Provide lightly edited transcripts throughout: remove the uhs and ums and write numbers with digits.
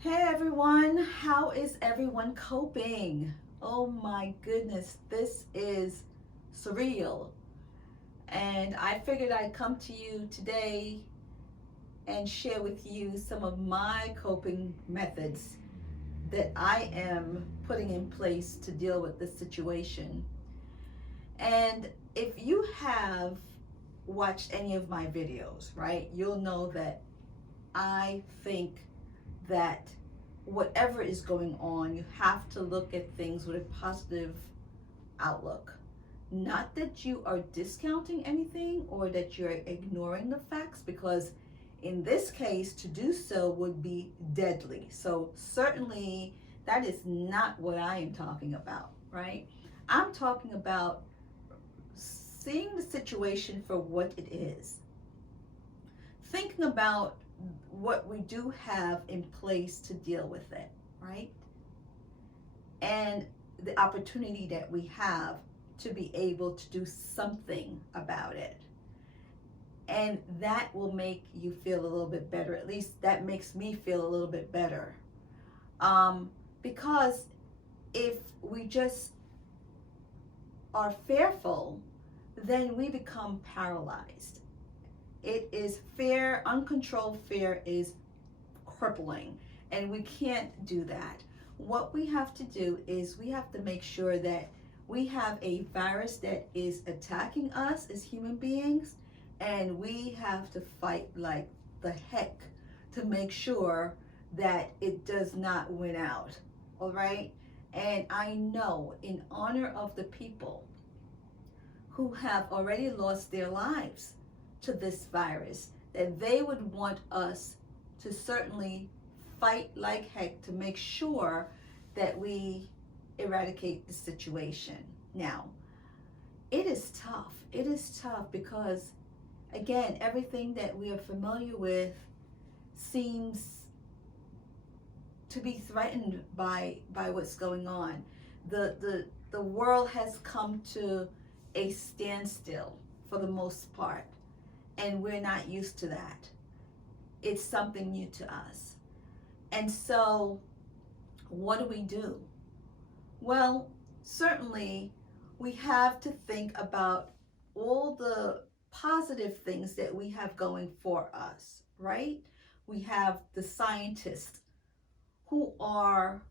Hey everyone, how is everyone coping? Oh my goodness, this is surreal. And I figured I'd come to you today and share with you some of my coping methods that I am putting in place to deal with this situation. And if you have watched any of my videos, right, you'll know that I think that whatever is going on, you have to look at things with a positive outlook. Not that you are discounting anything or that you're ignoring the facts, because in this case, to do so would be deadly. So, certainly, that is not what I am talking about, right? I'm talking about seeing the situation for what it is, thinking about what we do have in place to deal with it, right? And the opportunity that we have to be able to do something about it. And that will make you feel a little bit better. At least that makes me feel a little bit better. Because if we just are fearful, then we become paralyzed. It is fear, uncontrolled fear is crippling, and we can't do that. What we have to do is we have to make sure that we have a virus that is attacking us as human beings, and we have to fight like the heck to make sure that it does not win out. All right? And I know, in honor of the people who have already lost their lives to this virus, that they would want us to certainly fight like heck to make sure that we eradicate the situation. Now, it is tough. It is tough because, again, everything that we are familiar with seems to be threatened by what's going on. The world has come to a standstill for the most part, and we're not used to that. It's something new to us. And so, what do we do? Well, certainly we have to think about all the positive things that we have going for us, right? We have the scientists who are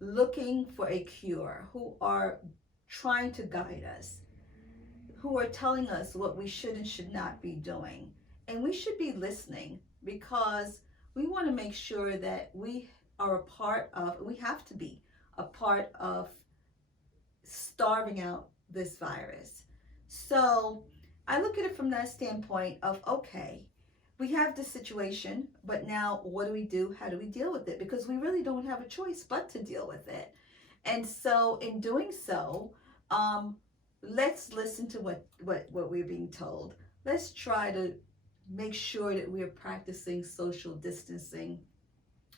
looking for a cure, who are trying to guide us, who are telling us what we should and should not be doing. And we should be listening, because we want to make sure that we are a part of, we have to be a part of starving out this virus. So I look at it from that standpoint of, okay, we have this situation, but now what do we do? How do we deal with it? Because we really don't have a choice but to deal with it. And so in doing so, let's listen to what we're being told. Let's try to make sure that we are practicing social distancing,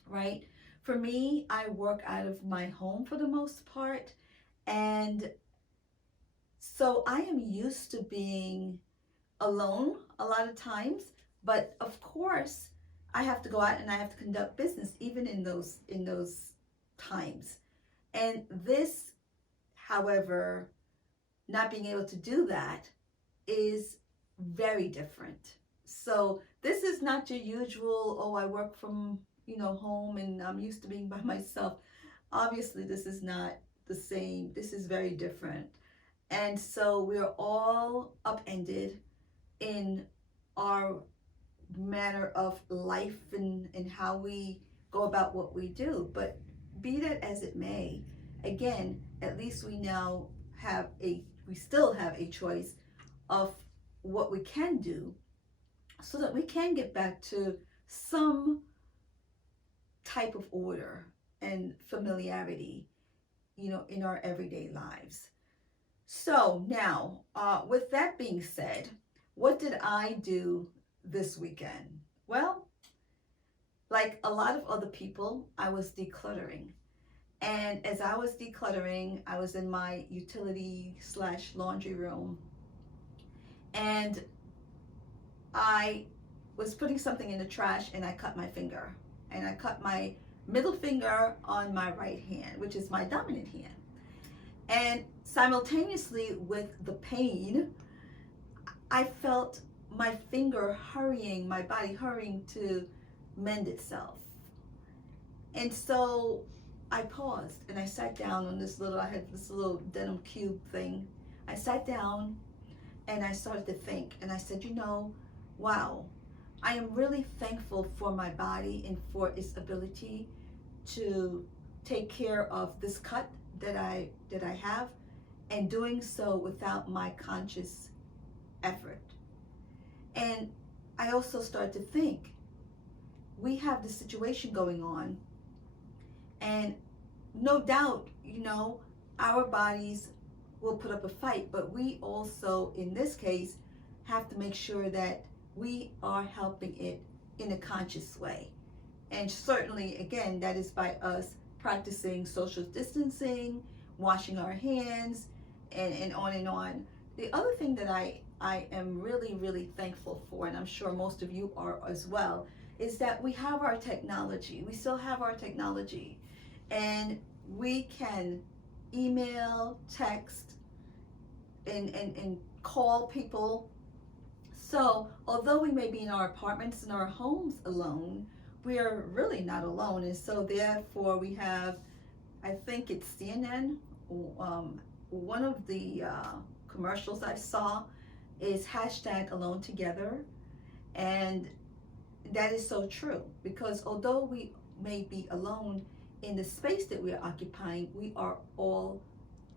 right? For me, I work out of my home for the most part. And so I am used to being alone a lot of times. But of course, I have to go out and I have to conduct business even in those times. And this, however, not being able to do that is very different. So this is not your usual, oh, I work from, home and I'm used to being by myself. Obviously, this is not the same. This is very different. And so we're all upended in our manner of life and how we go about what we do. But be that as it may, again, at least we still have a choice of what we can do so that we can get back to some type of order and familiarity, in our everyday lives. So now, with that being said, what did I do this weekend? Well, like a lot of other people, I was decluttering. And as I was decluttering, I was in my utility slash laundry room, and I was putting something in the trash and I cut my finger. and I cut my middle finger on my right hand, which is my dominant hand. And simultaneously with the pain, I felt my finger hurrying, my body hurrying to mend itself. And so I paused and I sat down on I had this little denim cube thing. I sat down and I started to think, and I said, wow, I am really thankful for my body and for its ability to take care of this cut that I have, and doing so without my conscious effort. And I also started to think, we have this situation going on, and no doubt, our bodies will put up a fight, but we also, in this case, have to make sure that we are helping it in a conscious way. And certainly, again, that is by us practicing social distancing, washing our hands, and on and on. The other thing that I am really, really thankful for, and I'm sure most of you are as well, is that we have our technology. We still have our technology. And we can email, text, and call people. So although we may be in our apartments and our homes alone, we are really not alone. And so therefore we have, I think it's CNN, one of the commercials I saw is #AloneTogether. And that is so true, because although we may be alone in the space that we are occupying, we are all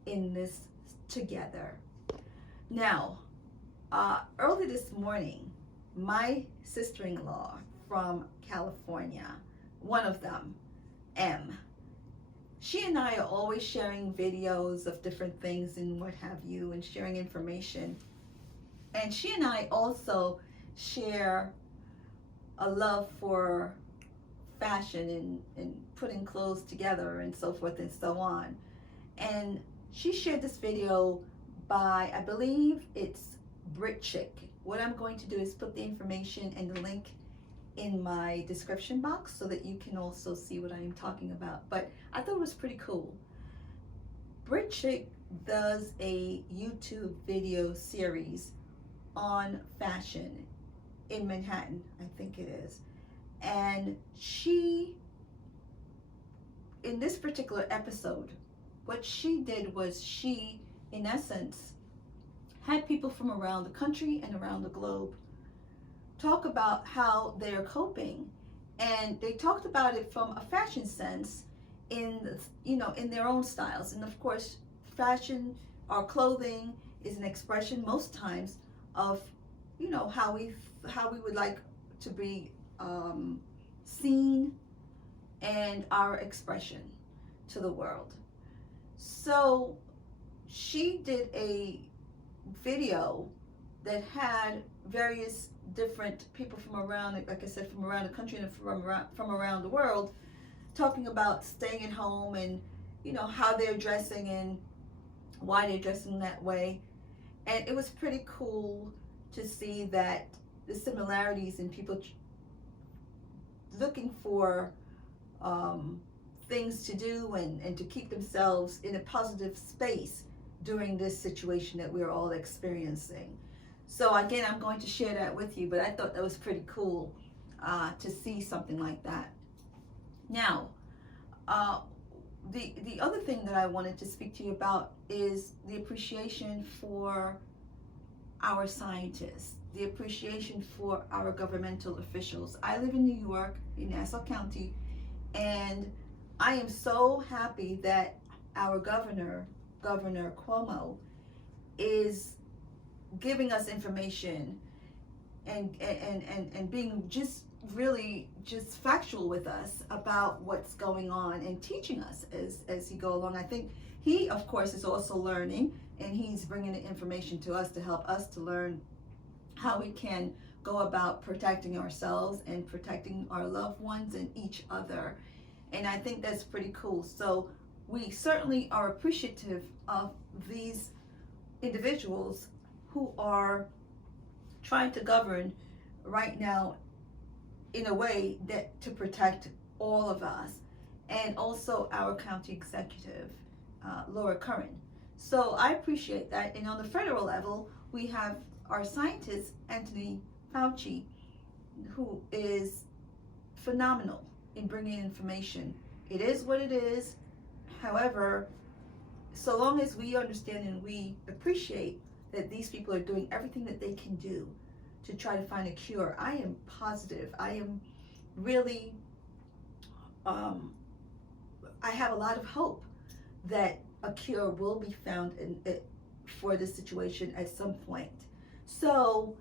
in this together. Now, early this morning, my sister-in-law from California, one of them, M, she and I are always sharing videos of different things and what have you, and sharing information. And she and I also share a love for fashion and putting clothes together and so forth and so on. And she shared this video by, I believe it's Brit Chick. What I'm going to do is put the information and the link in my description box so that you can also see what I am talking about. But I thought it was pretty cool. Brit Chick does a YouTube video series on fashion in Manhattan, I think it is. And she, in this particular episode, what she did was she, in essence, had people from around the country and around the globe talk about how they're coping. And they talked about it from a fashion sense in their own styles. And of course, fashion or clothing is an expression most times of, how we would like to be seen, and our expression to the world. So she did a video that had various different people from around, like I said, from around the country and from around the world, talking about staying at home and how they're dressing and why they're dressing that way. And it was pretty cool to see that the similarities in people looking for things to do and to keep themselves in a positive space during this situation that we're all experiencing. So again, I'm going to share that with you, but I thought that was pretty cool to see something like that. Now, the other thing that I wanted to speak to you about is the appreciation for our scientists, the appreciation for our governmental officials. I live in New York, in Nassau County, and I am so happy that our Governor Cuomo, is giving us information and being just really just factual with us about what's going on and teaching us as he go along. I think he, of course, is also learning, and he's bringing the information to us to help us to learn how we can go about protecting ourselves and protecting our loved ones and each other. And I think that's pretty cool. So we certainly are appreciative of these individuals who are trying to govern right now in a way that to protect all of us, and also our county executive, Laura Curran. So I appreciate that. And on the federal level, we have our scientist, Anthony Fauci, who is phenomenal in bringing information. It is what it is. However, so long as we understand and we appreciate that these people are doing everything that they can do to try to find a cure, I am positive. I am really, I have a lot of hope that a cure will be found for this situation at some point. So,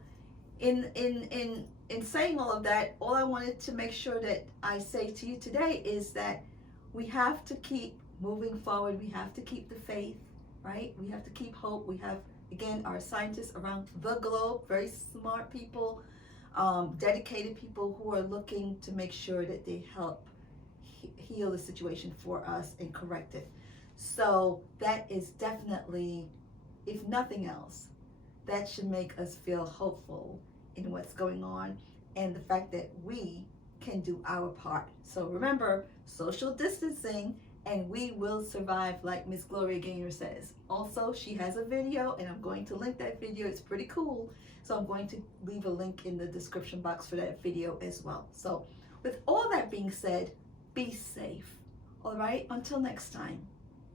in saying all of that, all I wanted to make sure that I say to you today is that we have to keep moving forward. We have to keep the faith, right? We have to keep hope. We have, again, our scientists around the globe, very smart people, dedicated people who are looking to make sure that they help heal the situation for us and correct it. So that is definitely, if nothing else, that should make us feel hopeful in what's going on and the fact that we can do our part. So remember, social distancing, and we will survive, like Miss Gloria Gaynor says. Also, she has a video, and I'm going to link that video. It's pretty cool. So I'm going to leave a link in the description box for that video as well. So with all that being said, be safe. All right, until next time.